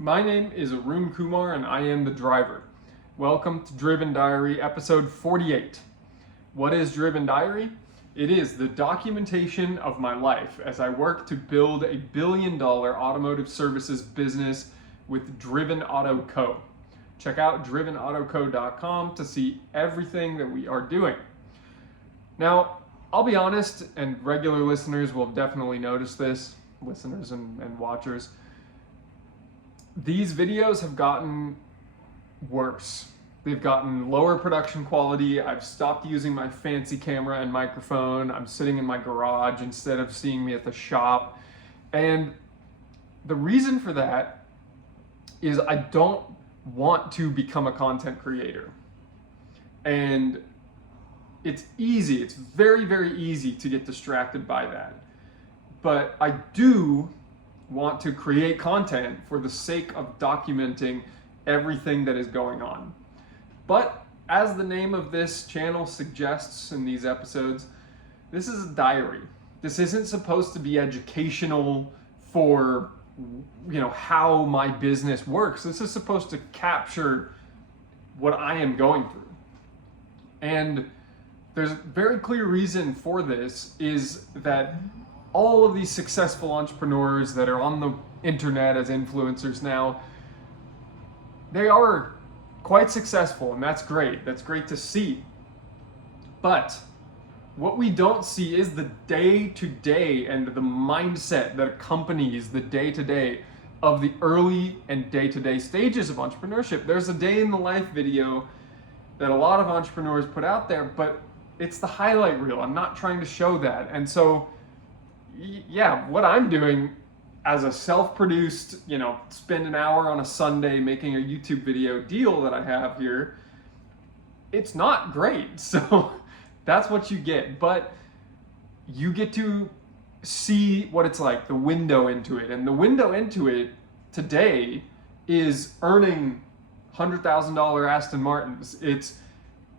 My name is Arun Kumar and I am the driver. Welcome to Driven Diary episode 48. What is Driven Diary? It is the documentation of my life as I work to build a billion-dollar automotive services business with Driven Auto Co. Check out drivenautoco.com to see everything that we are doing. Now, I'll be honest, and regular listeners will definitely notice this, listeners and watchers. These videos have gotten worse. They've gotten lower production quality. I've stopped using my fancy camera and microphone. I'm sitting in my garage instead of seeing me at the shop. And the reason for that is I don't want to become a content creator. And it's easy, it's very, very easy to get distracted by that. But I do want to create content for the sake of documenting everything that is going on. But as the name of this channel suggests in these episodes, this is a diary. This isn't supposed to be educational for, how my business works. This is supposed to capture what I am going through. And there's a very clear reason for this is that all of these successful entrepreneurs that are on the internet as influencers now, they are quite successful, and that's great. That's great to see. But what we don't see is the day-to-day and the mindset that accompanies the day-to-day of the early and day-to-day stages of entrepreneurship. There's a day in the life video that a lot of entrepreneurs put out there, but it's the highlight reel. I'm not trying to show that. And so yeah, what I'm doing as a self-produced, spend an hour on a Sunday making a YouTube video deal that I have here, it's not great. So that's what you get. But you get to see what it's like, the window into it. And the window into it today is earning $100,000 Aston Martins. It's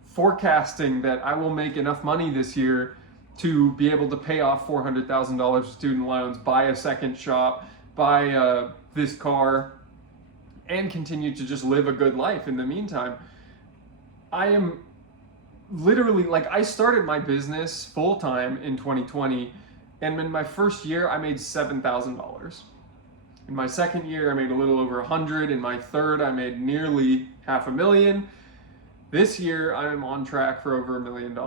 forecasting that I will make enough money this year to be able to pay off $400,000 of student loans, buy a second shop, buy this car, and continue to just live a good life in the meantime. I am literally, I started my business full-time in 2020, and in my first year, I made $7,000. In my second year, I made a little over 100. In my third, I made nearly $500,000. This year, I am on track for over $1 million.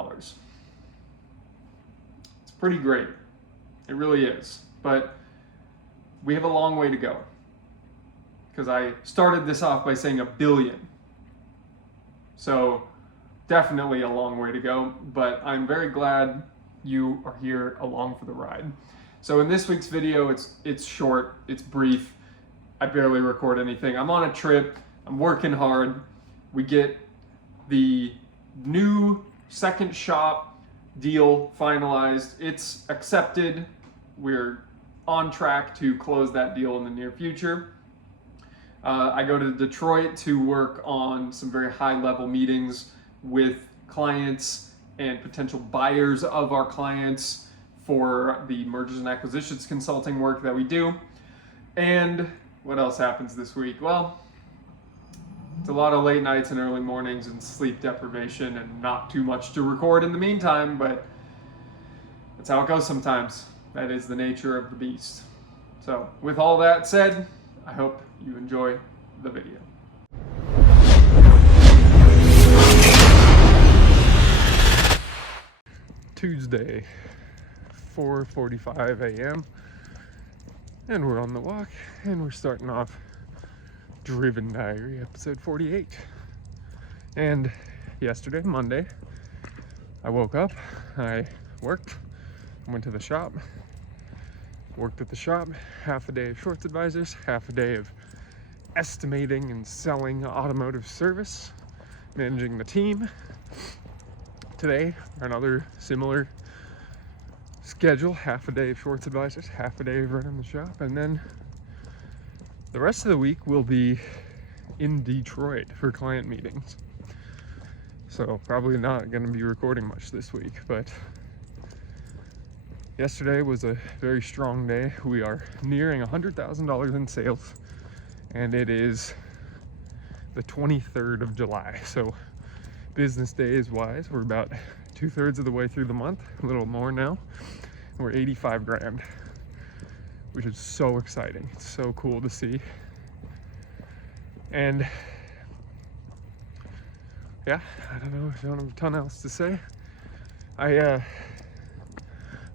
Pretty great. It really is. But we have a long way to go. Because I started this off by saying $1 billion. So definitely a long way to go. But I'm very glad you are here along for the ride. So in this week's video, it's short, it's brief. I barely record anything. I'm on a trip. I'm working hard. We get the new second shop deal finalized. It's accepted. We're on track to close that deal in the near future. I go to Detroit to work on some very high-level meetings with clients and potential buyers of our clients for the mergers and acquisitions consulting work that we do. And what else happens this week? Well, it's a lot of late nights and early mornings and sleep deprivation and not too much to record in the meantime, but that's how it goes sometimes. That is the nature of the beast. So with all that said, I hope you enjoy the video. Tuesday, 4:45 a.m. and we're on the walk and we're starting off Driven Diary episode 48. And yesterday, Monday, I woke up, I worked, went to the shop, worked at the shop, half a day of shorts advisors, half a day of estimating and selling automotive service, managing the team. Today, another similar schedule, half a day of shorts advisors, half a day of running the shop, and then the rest of the week will be in Detroit for client meetings. So probably not going to be recording much this week, but yesterday was a very strong day. We are nearing $100,000 in sales and it is the 23rd of July. So business days wise, we're about 2/3 of the way through the month, a little more now. We're 85 grand, which is so exciting. It's so cool to see. And yeah, I don't know, I don't have a ton else to say. I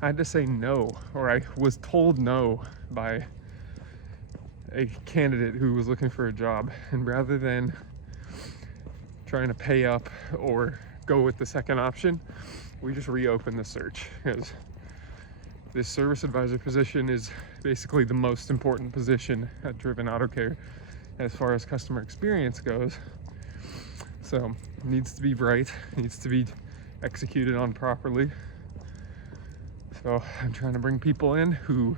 had to say no, or I was told no by a candidate who was looking for a job, and rather than trying to pay up or go with the second option, we just reopened the search, because this service advisor position is basically the most important position at Driven Auto Care as far as customer experience goes. So it needs to be right, needs to be executed on properly. So I'm trying to bring people in who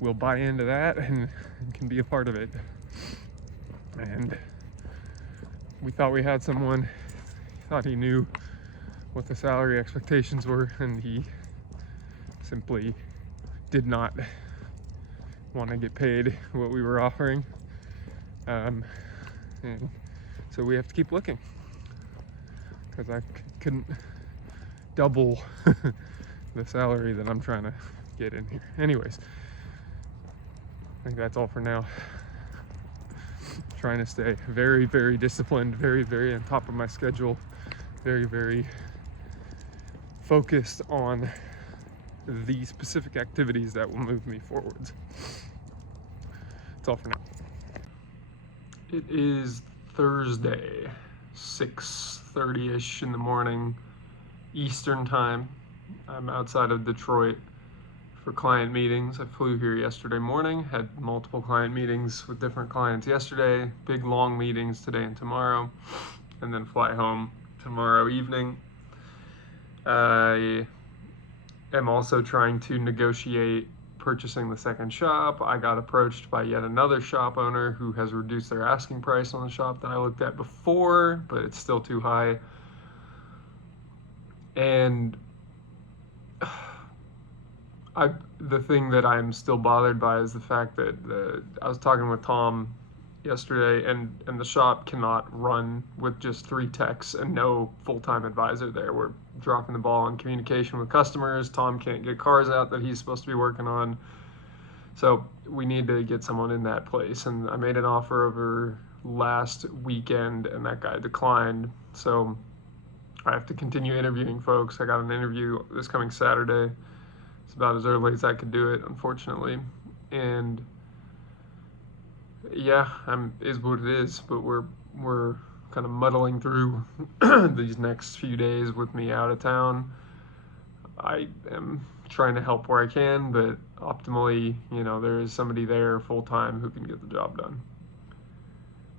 will buy into that and can be a part of it. And we thought we had someone, thought he knew what the salary expectations were, and he simply did not want to get paid what we were offering. And so we have to keep looking, because I couldn't double the salary that I'm trying to get in here. Anyways, I think that's all for now. Trying to stay very, very disciplined, very, very on top of my schedule, very, very focused on the specific activities that will move me forwards. That's all for now. It is Thursday, 6:30-ish in the morning, Eastern time. I'm outside of Detroit for client meetings. I flew here yesterday morning, had multiple client meetings with different clients yesterday, big long meetings today and tomorrow, and then fly home tomorrow evening. I am also trying to negotiate purchasing the second shop. I got approached by yet another shop owner who has reduced their asking price on the shop that I looked at before, but it's still too high. And the thing that I'm still bothered by is the fact that I was talking with Tom yesterday, and the shop cannot run with just 3 techs and no full-time advisor there. We're dropping the ball on communication with customers. Tom can't get cars out that he's supposed to be working on. So we need to get someone in that place. And I made an offer over last weekend, and that guy declined. So I have to continue interviewing folks. I got an interview this coming Saturday. It's about as early as I could do it, unfortunately. And yeah, is what it is, but we're kind of muddling through these next few days with me out of town. I am trying to help where I can, but optimally, there is somebody there full-time who can get the job done.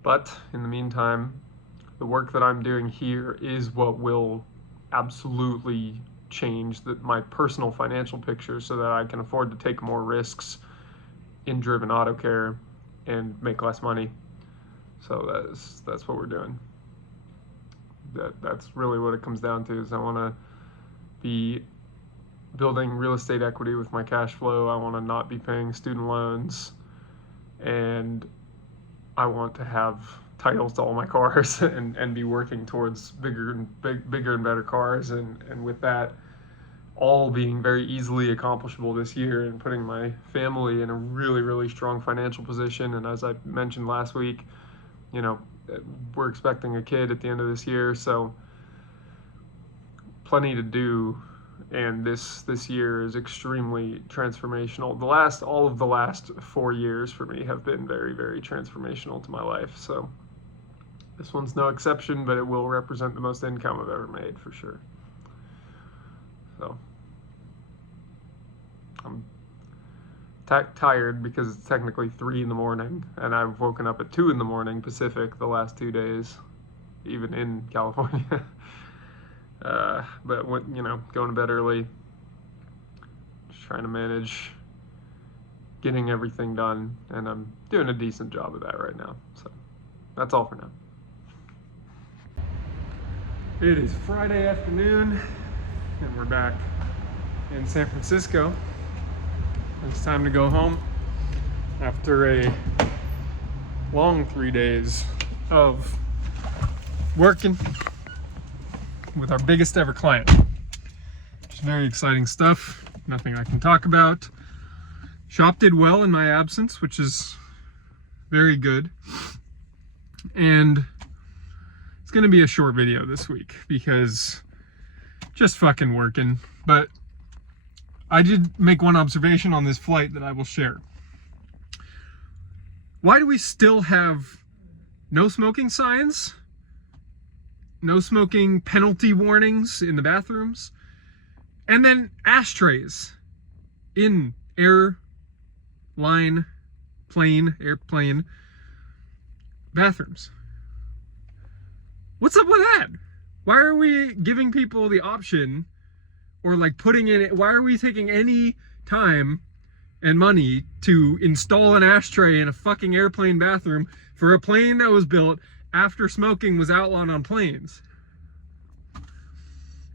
But in the meantime, the work that I'm doing here is what will absolutely change my personal financial picture, so that I can afford to take more risks in Driven Auto Care and make less money. So that's what we're doing. That's really what it comes down to. Is I want to be building real estate equity with my cash flow. I want to not be paying student loans, and I want to have titles to all my cars and be working towards bigger and better cars, and with that all being very easily accomplishable this year, and putting my family in a really, really strong financial position. And as I mentioned last week, we're expecting a kid at the end of this year, so plenty to do. And this year is extremely transformational. All of the last 4 years for me have been very, very transformational to my life. So this one's no exception, but it will represent the most income I've ever made for sure. So I'm tired because it's technically 3 in the morning, and I've woken up at 2 in the morning Pacific the last 2 days, even in California. But going to bed early, just trying to manage getting everything done, and I'm doing a decent job of that right now. So that's all for now. It is Friday afternoon, and we're back in San Francisco. It's time to go home after a long 3 days of working with our biggest ever client. It's very exciting stuff, nothing I can talk about. Shop did well in my absence, which is very good. And it's gonna be a short video this week because just fucking working. But I did make one observation on this flight that I will share. Why do we still have no smoking signs, no smoking penalty warnings in the bathrooms, and then ashtrays in airplane bathrooms? What's up with that? Why are we giving people the option, or like putting in it? Why are we taking any time and money to install an ashtray in a fucking airplane bathroom for a plane that was built after smoking was outlawed on planes?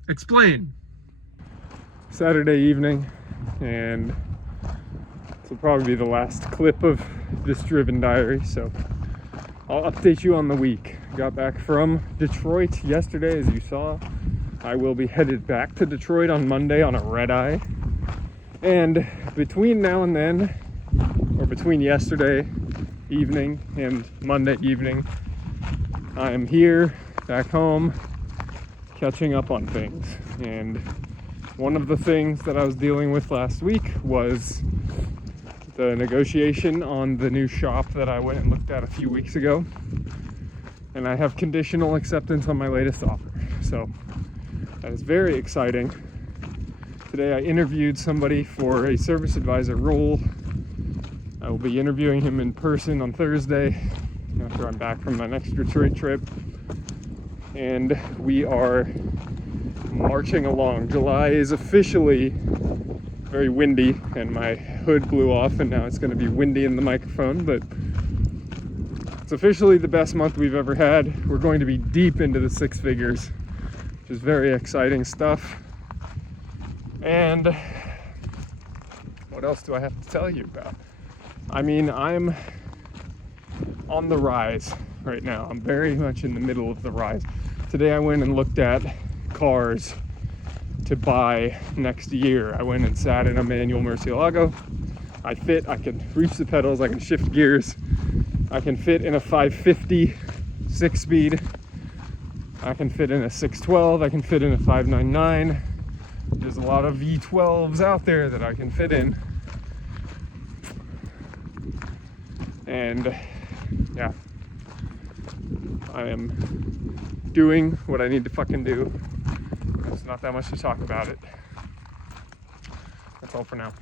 Explain. Saturday evening, and this will probably be the last clip of this Driven Diary, so I'll update you on the week. Got back from Detroit yesterday, as you saw. I will be headed back to Detroit on Monday on a red eye. And between now and then, or between yesterday evening and Monday evening, I am here, back home, catching up on things. And one of the things that I was dealing with last week was the negotiation on the new shop that I went and looked at a few weeks ago. And I have conditional acceptance on my latest offer. So that is very exciting. Today I interviewed somebody for a service advisor role. I will be interviewing him in person on Thursday after I'm back from my next Detroit trip. And we are marching along. July is officially very windy, and my hood blew off, and now it's going to be windy in the microphone, but it's officially the best month we've ever had. We're going to be deep into the six figures, which is very exciting stuff. And what else do I have to tell you about? I mean, I'm on the rise right now. I'm very much in the middle of the rise. Today I went and looked at cars to buy next year. I went and sat in a manual Murcielago. I can reach the pedals, I can shift gears. I can fit in a 550 6-speed. I can fit in a 612. I can fit in a 599. There's a lot of V12s out there that I can fit in. And yeah, I am doing what I need to fucking do. There's not that much to talk about it. That's all for now.